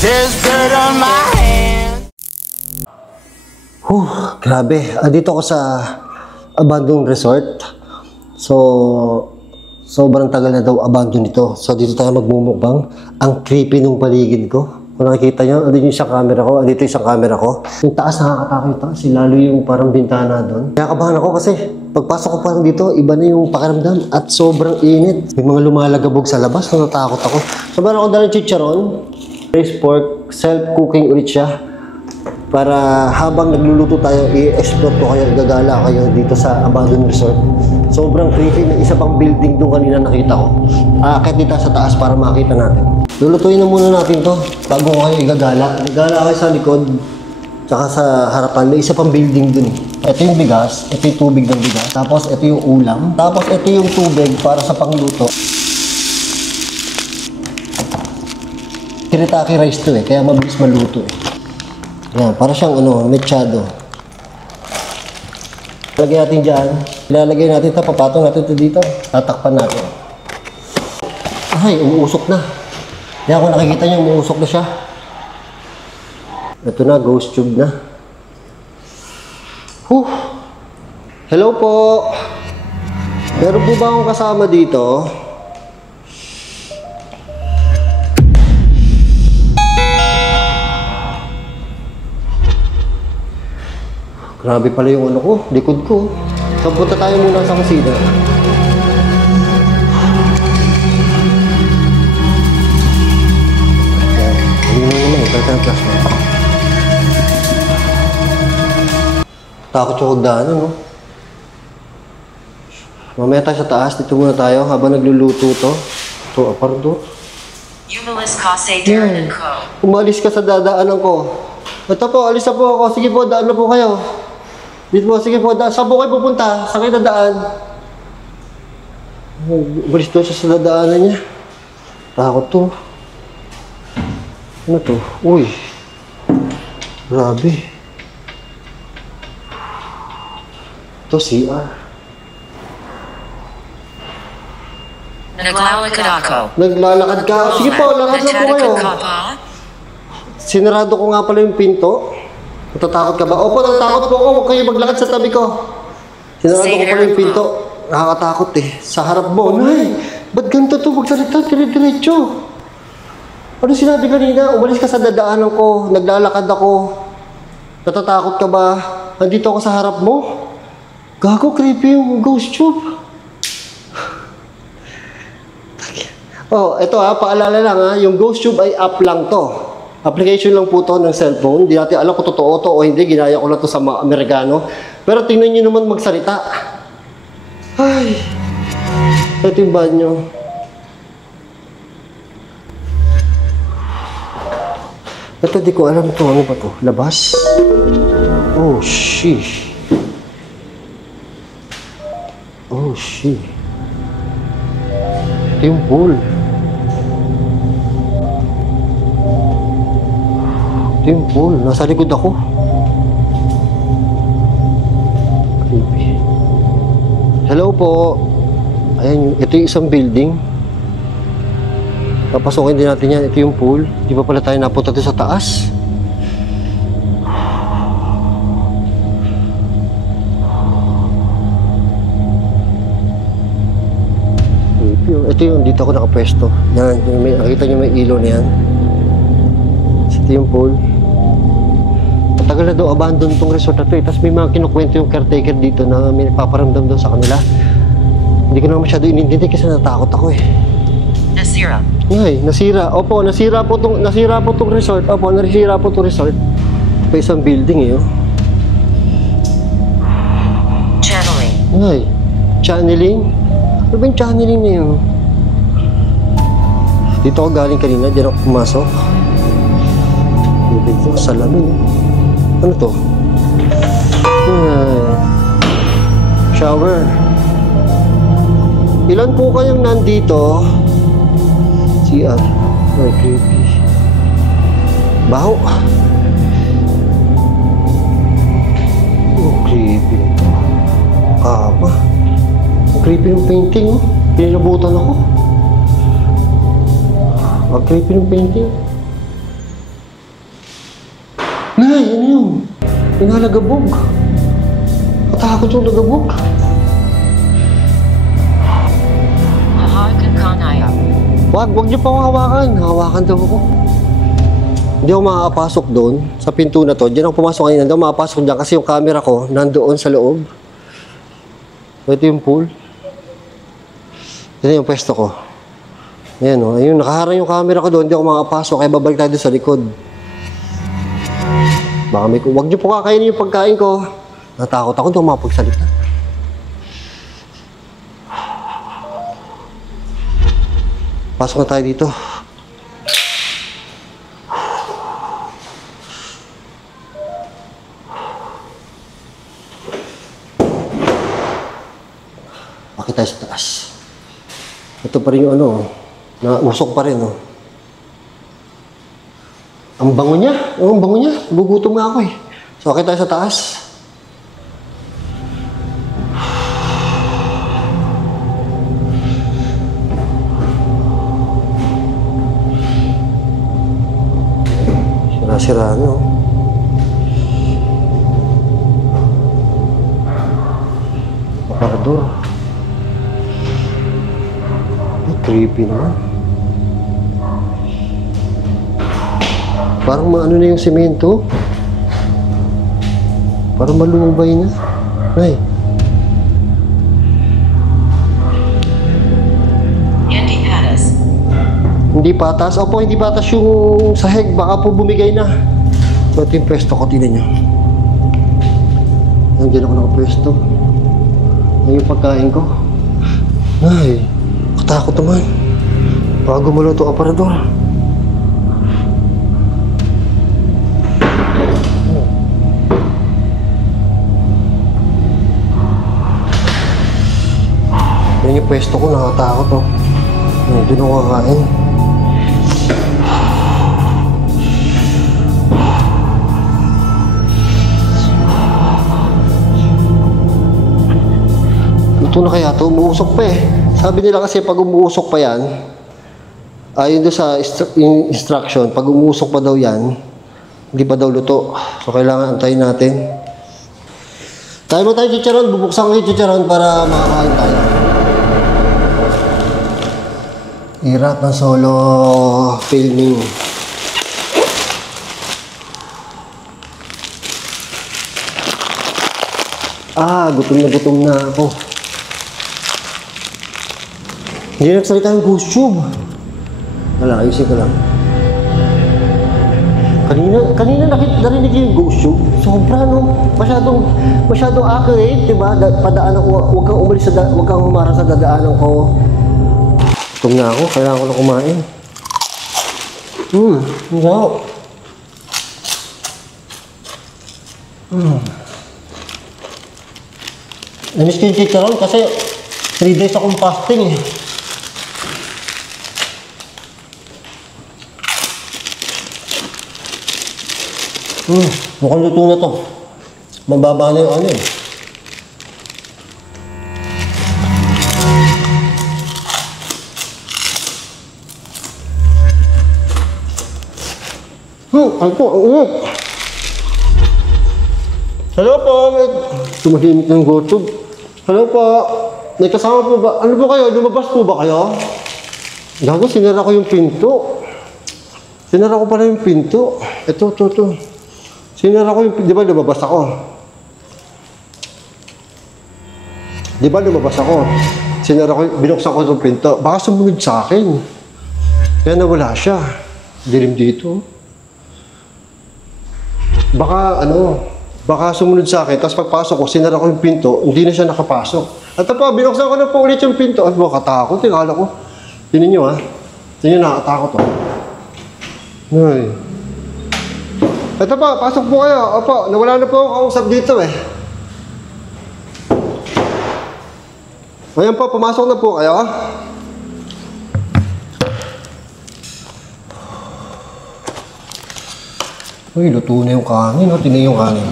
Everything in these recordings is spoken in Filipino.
There's dirt on my hands. Grabe. Andito ako sa abandoned resort. So, sobrang tagal na daw abandoned ito. So, dito tayo magmumukbang. Ang creepy nung paligid ko. Kung nakikita nyo, andito yung isang camera ko. Andito yung isang camera ko. Yung taas nakakatakot yung taas. Lalo yung parang bintana doon. Kaya kabahan ako kasi pagpasok ko parang dito, iba na yung pakiramdam. At sobrang init. May mga lumalagabog sa labas. Natatakot ako. So, meron ako dalang chicharon. Braised pork. Self-cooking ulit siya. Para habang nagluluto tayo, i-explore ko kayo, gagala kayo dito sa abandoned resort. Sobrang creepy. May isa pang building doon kanina nakita ko. Aakit dito sa taas para makita natin. Lulutuin na muna natin to bago ko kayo igagala. Igala kayo sa likod, tsaka sa harapan. May isa pang building dun. Ito yung bigas, ito yung tubig ng bigas. Tapos ito yung ulam. Tapos ito yung tubig para sa pangluto. Kiritaki rice to kaya mabilis maluto Yan, para siyang mechado. Lagyan natin dyan. Ilalagay natin ito, papatong natin ito dito. Tatakpan natin. Ay, umuusok na. Yan, kung nakikita nyo, umuusok na siya. Ito na, ghost tube na. Hello po. Meron po ba akong kasama dito? Grabe pala yung likod ko. So, punta tayo muna sa kusina. Takot yung hagdanan, no? Mamaya tayo sa taas. Dito muna tayo habang nagluluto to. Ito, apardo. Umalis ka sa dadaanan ko. Ito po, alis na po ako. Sige po, daan na po kayo. Dito po, sige po, saan po kayo pupunta? Saan kayo dadaan? Umalis doon siya sa dadaanan niya. Takot to. Ano to? Uy. Grabe. Ito, CR. Naglalakad ako. Naglalakad ka? Sige po, lakad na po kayo. Sinarado ko nga pala yung pinto. Natatakot ka ba? Opo, natatakot po ako. Huwag kayo maglakad sa tabi ko. Sinarado ko pala yung pinto. Nakakatakot Sa harap mo. Nay, ba't ganito to? Magsalita, dire-diretso. Ano sinabi kanina? Umalis ka sa dadaanan ko. Naglalakad ako. Natatakot ka ba? Nandito ako sa harap mo. Gago, creepy yung ghost tube. Ito paalala lang yung ghost tube ay app lang to. Application lang po to ng cellphone. Hindi natin alam kung totoo to o hindi. Ginaya ko lang to sa mga Amerikano. Pero tingnan nyo naman magsalita. Ay. Ito yung banyo. Ito di ko alam to. Ano ba to? Labas? Oh, sheesh. Oh, sheesh. Ito yung pool. Ito yung pool. Nasa likod ako. Creepy. Hello po. Ayan, ito yung isang building. Papasokin din natin yan. Ito yung pool. Di ba pala tayo napunta doon sa taas? Ito yung dito ako nakapwesto. Yan, nakita nyo may ilaw na yan. Ito yung pool. Matagal na daw abandon tong resort na to Tapos may mga kinukwento yung caretaker dito na may paparamdam daw sa kanila. Hindi ko na masyado inintindi kasi natakot ako Nasira. Ay, nasira. Opo, nasira po tong resort. Opo, nasira po tong resort. May isang building Channeling. Ay, channeling? Ano ba yung channeling na yun? Dito ako galing kanina, diyan ako pumasok. Bibig ko, salamin. Ano to? Shower. Ilan po kayong nandito? CR. Ay, creepy. Baho. Oh, creepy. Kama. Ang creepy ng painting, Pinabutan ako. Ang creepy ng painting. Pinalagabog. Matakot yung lagabog. Hahakan kanaya. Wag niyo pa akong hawakan. Hawakan daw ako. Hindi ako makakapasok doon sa pinto na to. Diyan ako pumasok kanina. Hindi ako makapasok dyan kasi yung camera ko nandoon sa loob. Ito yung pool. Ito yung pwesto ko. Ayan o. Ayun, nakaharang yung camera ko doon. Hindi ako makapasok. Kaya babalik tayo doon sa likod. Baka may... Huwag niyo po kakainin yung pagkain ko. Natakot ako. Hindi ako makapagsalita. Pasok na tayo dito. Bakit tayo sa taas? Ito pa rin yung ano, nausok pa rin, oh. Ang bango niya. Oh, ang bango niya. Gugutom nga ako eh. So, bakit tayo sa taas? Sira-sira, no? Aparador. Creepy naman. Parang maano na yung semento. Parang malumabay na. Ay. Hindi patas. Hindi patas. Opo, hindi patas yung sahig. Baka po bumigay na. So, ito yung pwesto ko. Tingnan nyo. Nandiyan ako nakapwesto. Yan yung pagkain ko. Ay. Katakot naman. Baka gumulo itong aparador. Yan yung pwesto ko, nakatakot oh. Hindi na ako kakain. Ito na kaya ito, umuusok pa eh. Sabi nila kasi pag umuusok pa yan, ayon doon sa instruction, pag umuusok pa daw yan, hindi pa daw luto. So kailangan antayin natin. Tayo mo tayo chicharon, bubuksan ko yung chicharon para makakain tayo. Hirap ng solo filming. Gutom na ako. Hindi nagsalita yung ghost tube. Wala, ayusin ko lang. Kanina narinig yung ghost tube. Sobra, no? Masyadong accurate, diba? Padaan ako, huwag kang umalis huwag kang humarang sa dadaanan ko. Gutom na ako, kailangan ko na kumain. Wow. Namiss ko yung chicharon kasi 3 days akong fasting eh. Mukhang luto na to. Mababa na yung ano eh. Ay po, ang init. Hello po, tumahimik ng gotog. Hello po, may kasama po ba? Ano po kayo? Lumabas po ba kayo? Gago, sinara ko yung pinto. Sinara ko pala yung pinto. Ito. Sinara ko yung pinto. Di ba lumabas ako? Sinara ko, binuksan ko yung pinto. Baka sumunod sa akin. Kaya nawala siya. Dilim dito. Baka sumunod sa akin. Tapos pagpasok ko, sinara ko yung pinto. Hindi na siya nakapasok. At pa, binuksan ko na po ulit yung pinto. At katakot. Tingala ko. Tingnan nyo ha. Tingnan nyo, nakatakot oh. Ay. Ito pa, pasok po kayo. Opo, nawala na po ako kausap dito eh. Ayan po, pumasok na po kayo. Uy, luto na yung kanin. Tingnan yung kanin.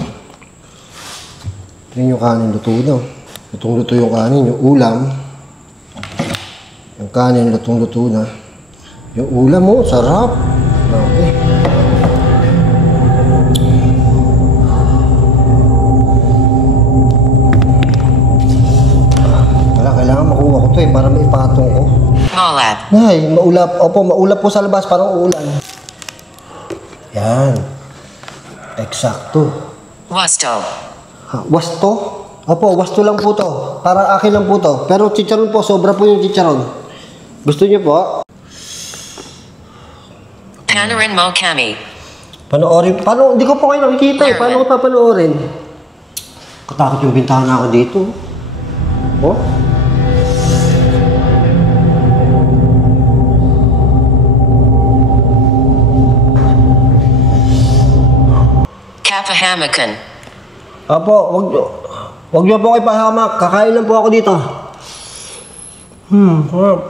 Tingnan yung kanin, luto na. Lutong-luto yung kanin, yung ulam. Yung kanin, lutong-luto na. Yung ulam mo, sarap. Okay. to eh, para maipatong ko. Moab. Nay, maulap. Opo, maulap po sa labas, parang uulan. Yan. Eksakto. Wasto. Ha, wasto? Opo, wasto lang po to. Para akin lang po to. Pero chicharon po, sobra po yung chicharon. Gusto niyo po? Panarin mo kami. Panoorin. Paano? Hindi ko po kayo nakikita eh. Paano ko papanoorin? Katakot yung bintana ako dito. Oh? Kapahamakan. Opo, wag niyo po kayo pahamak. Kakain lang po ako dito. Sarap.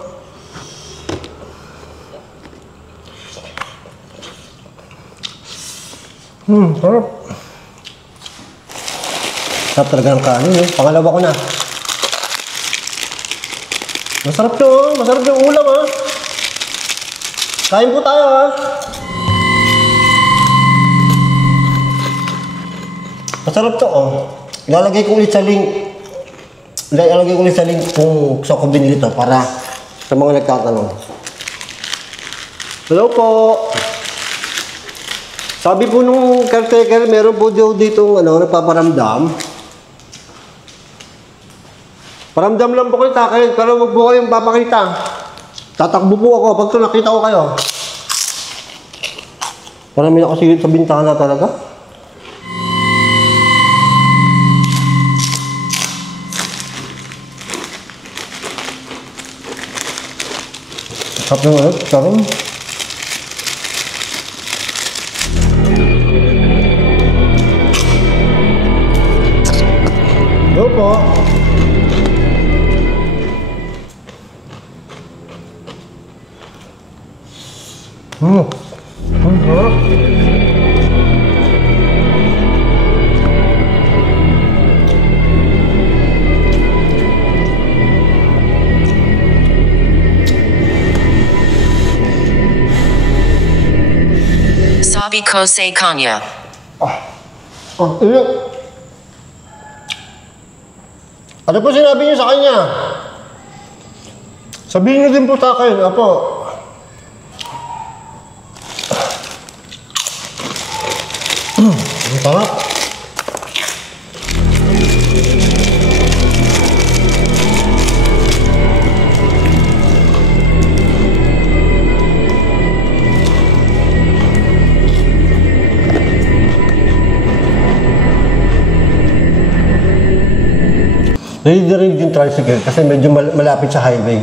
Sarap. Sarap talaga ng kanin eh. Pangalawa ko na. Masarap yun. Masarap yung ulam ha. Kain po tayo ha. Masarap to oh. Ilalagay ko ulit sa link. Ilalagay ko ulit sa link kung saan ko binili to para sa mga nagtatanong. Hello po. Sabi po nung caretaker, meron po dito nagpaparamdam. Paramdam lang po kayo sa akin, pero huwag po kayong papakita. Tatakbo po ako pag nakita ko kayo. Parang may nakasigit sa bintana talaga. Sarap yung sarap. Hello po. Sarap. Sabi ko sa kanya. Ano? Ano po sinabi niyo sa kanya? Sabihin niyo din po sa akin, apo. Ang sarap. Nadidirig yung tricycle kasi medyo malapit sa highway.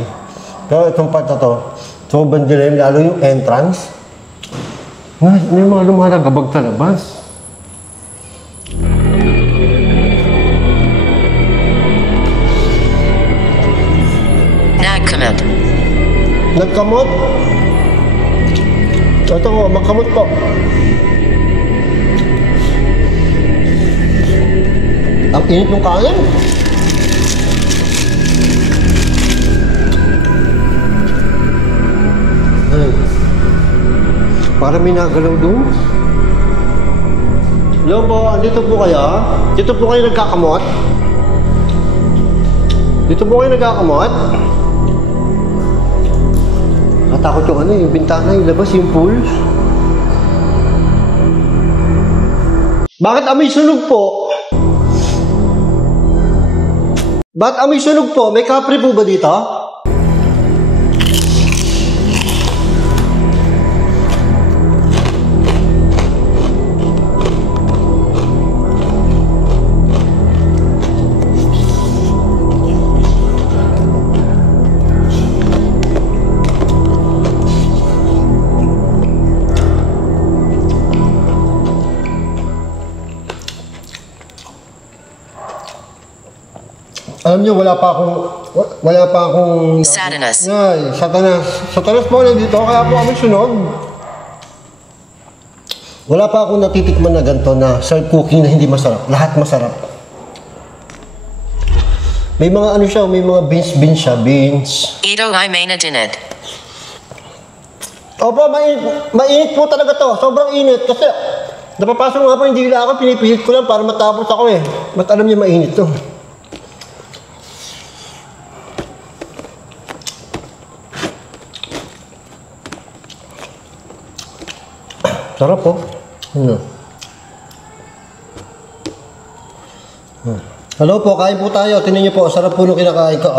Pero itong part na to, sobrang dilim, lalo yung entrance. May mga lumalagabag sa labas. Nagkamot. Nagkamot? Ito ko, magkamot po. Ang init ng kanin. Ay. Para may nagalaw doon. Hello po, andito po kayo? Dito po kayo nagkakamot? Dito po kayo nagkakamot? Natakot yung yung bintana, yung labas, yung pool. Bakit amoy sunog po? Bakit amoy sunog po? May kapre po ba dito? Alam niyo, wala pa akong... Satanas. Ay, Satanas. Satanas po, nandito. Kaya po kami sunog. Wala pa akong natitikman na ganito na self-cooking na hindi masarap. Lahat masarap. May mga ano siya, may mga beans siya, beans. Ito ay may natinid. Opo, mainit po talaga to. Sobrang init. Kasi napapasok nga po, hindi nila ako, pinipilit ko lang para matapos ako eh. Ba't alam niyo mainit to? Sarap po. Hello po, kain po tayo. Tingnan niyo po, sarap po nung kinakain ko.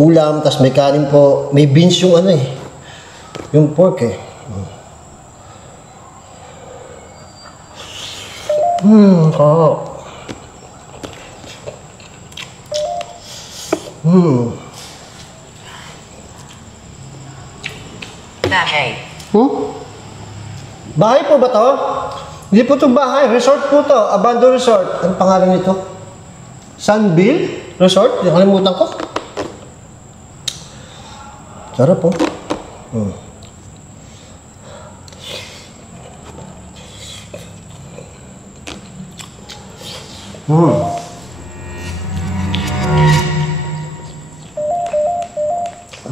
Ulam, tas may kanin po. May beans yung ano eh. Yung pork eh. Bahay. Bahay po ba to? Hindi po itong bahay. Resort po to. Abandoned resort. Ang pangalan nito? Sunville Resort? Nakalimutan ko. Sarap po.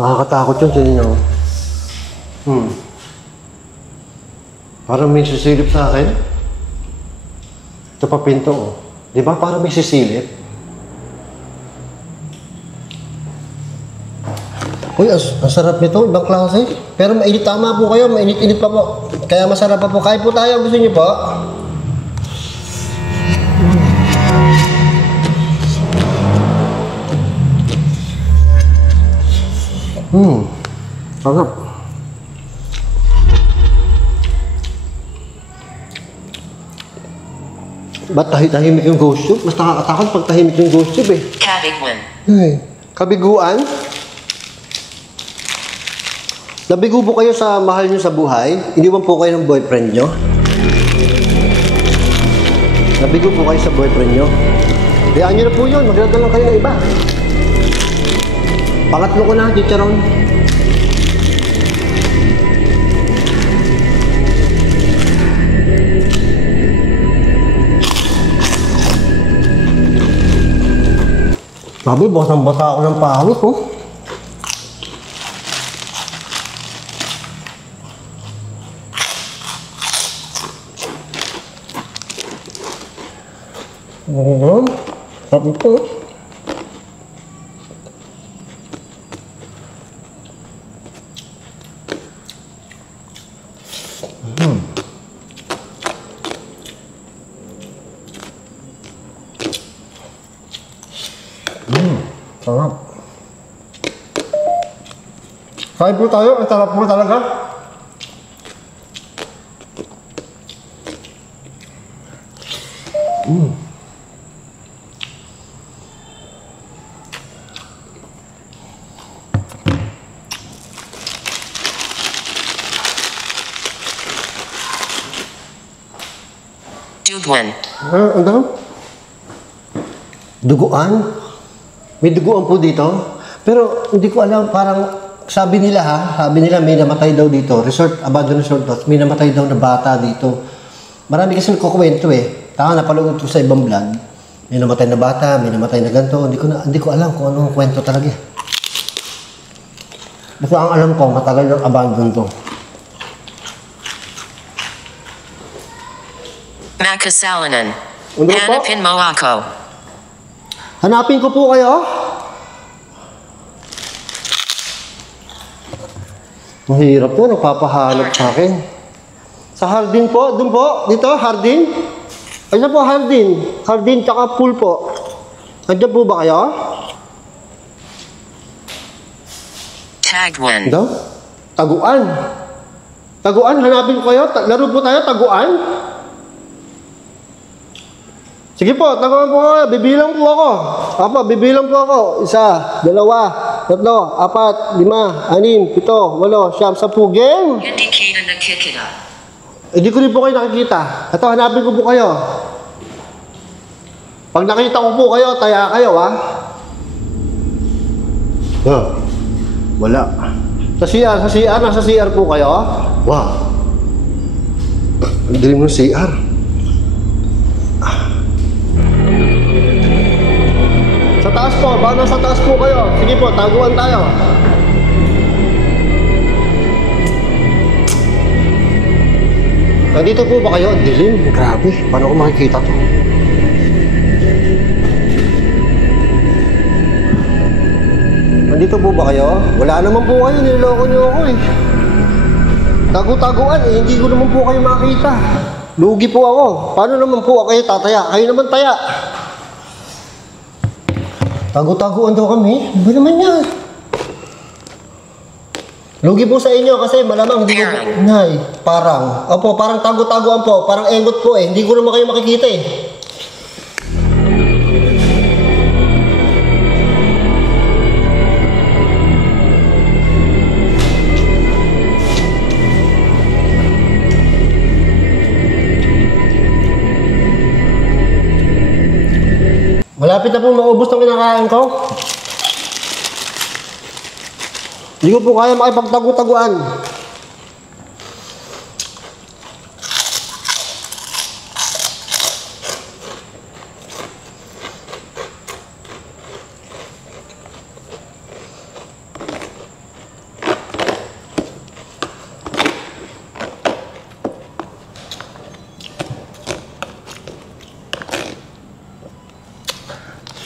Nakakatakot yun. Tignan niyo. Parang may sisilip sa akin. Ito pa pinto, oh. Di ba? Parang may sisilip. Uy, ang sarap nito. Ibang klase. Pero mainit, tama po kayo. Mainit-init pa po. Kaya masarap pa po. Kain po tayo. Gusto niyo po? Sarap. Ba't tahimik yung ghost tube? Mas nakakatakot pag tahimik yung ghost tube eh. Kabiguan. Ay, kabiguan? Nabigo po kayo sa mahal nyo sa buhay? Iniwan po kayo ng boyfriend nyo? Nabigo po kayo sa boyfriend nyo? Hayaan nyo na po yun. Magdala lang kayo ng iba. Pangatlo ko na, chicharon. Sabi, basang-basa ako ng pawis, oh. Sarap ito. Sarap. Kain po tayo. Ang sarap po talaga. Duguan. Ang daw? Duguan? May duguan po dito. Pero hindi ko alam, parang sabi nila may namatay daw dito. Abandoned resort daw. May namatay daw na bata dito. Marami kasi nagkukwento eh. Taka napalugod ko sa ibang vlog. May namatay na bata, may namatay na ganito. Hindi ko alam kung anong kwento talaga. Basta ang alam ko, matagal ng abandon to. Makasalanan. Ano po? Hanapin mo ako. Hanapin ko po kayo. Mahirap po, nagpapahanap sa akin. Sa Hardin po, dun po, dito, Hardin. Ano po, Hardin? Hardin, tsaka pool po. Andiyan po ba kayo? Taguan. Ito? Taguan. Taguan, hanapin ko kayo. Laro po tayo, taguan. Sige po, taguan po kayo. Bibilang po ako. Bibilang po ako. 1, 2, 3, 4, 5, 6, 7, 8, 9, 10, 10. Game! Hindi kita nakikita. Hindi ko rin po kayo nakikita. Ito, hanapin ko po kayo. Pag nakita ko po kayo, taya kayo, ha? Wala. Sa CR, nasa CR po kayo? Wow. Ang dilim ng CR. Sa taas po, baka nasa taas po kayo. Sige po, taguan tayo. Nandito po ba kayo? Ang dilim. Grabe. Paano ko makikita to? Nandito po ba kayo? Wala naman po kayo. Niloloko niyo ako eh. Tago-taguan eh, hindi ko naman po kayo makita. Lugi po ako. Paano naman po kayo tataya? Kayo naman taya. Tago-taguan daw kami? Ano ba naman yan? Lugi po sa inyo kasi malamang hindi ko... Nay, parang. Opo, parang tago-taguan po. Parang engot po eh. Hindi ko naman kayo makikita eh. Malapit na po maubos ng kinakain ko. Hindi ko po kaya makipagtagu-taguan.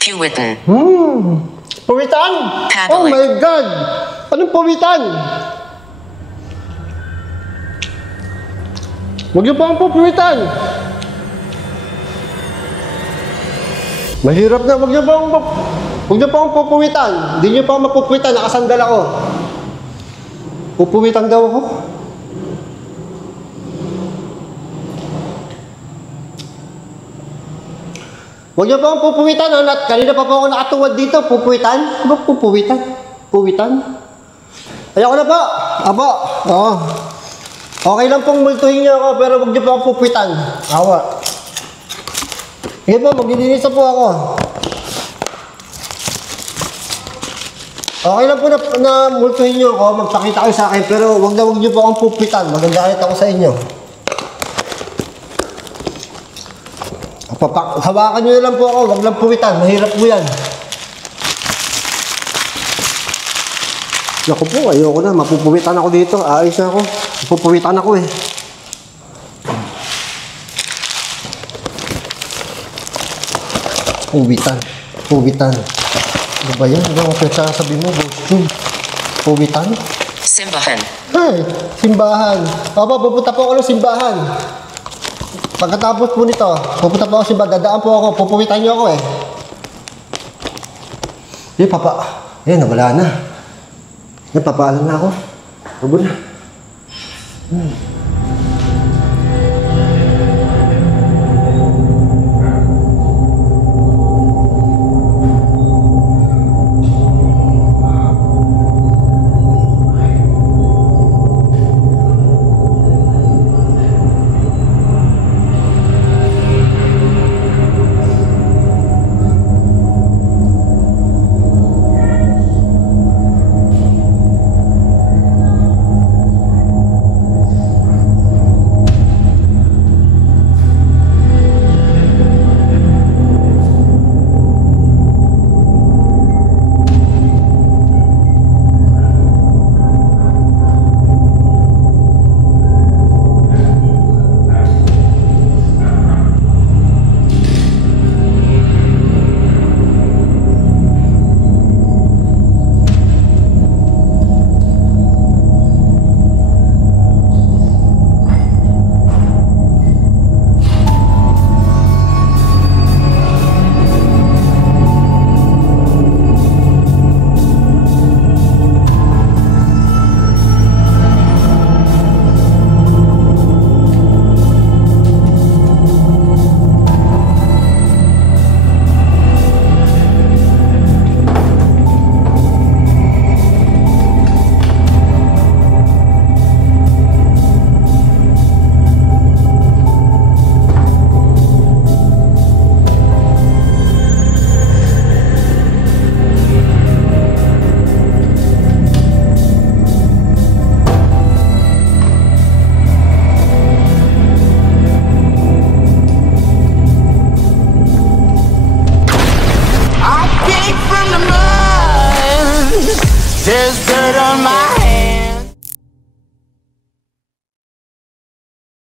Puwitan. Pawitan? Oh Paddling. my God! Anong pawitan? Huwag niyo pa akong pupuwitan. Mahirap na, huwag niyo pa akong pupuwitan. Hindi niyo pa akong mapupuwitan, nakasandal ako. Pupuwitan daw ako. Huwag niyo pa akong pupuwitan, ha? Kanina pa po ako nakatuwad dito. Pupuwitan? Ano pupuwitan? Puwitan? Ayoko na po. Apo. Oo. Okay lang pong multuhin niyo ako, pero huwag niyo pa akong pupuwitan. Awa. Sige po, maglilinis na po ako. Okay lang po na multuhin niyo ako, magpakita kayo sa akin, pero huwag niyo pa akong pupuwitan. Magagalit ako sa inyo. Hawakan nyo na lang po ako, wag lang puwitan, mahirap po yan. Naku po, ayoko na, mapupuwitan ako dito, ayos na ako. Mapupuwitan ako eh. Puwitan. Ano ba yan? Ano ang pinagsasabi mo, Boston? Puwitan? Simbahan. Ay, simbahan. Opo, pupunta po ako ng simbahan. Pagkatapos po nito, pupunta po ako sa simbahan, dadaan po ako, pupuwitan niyo ako eh. Papa. Nawala na. Papaalam na ako. Huwag na.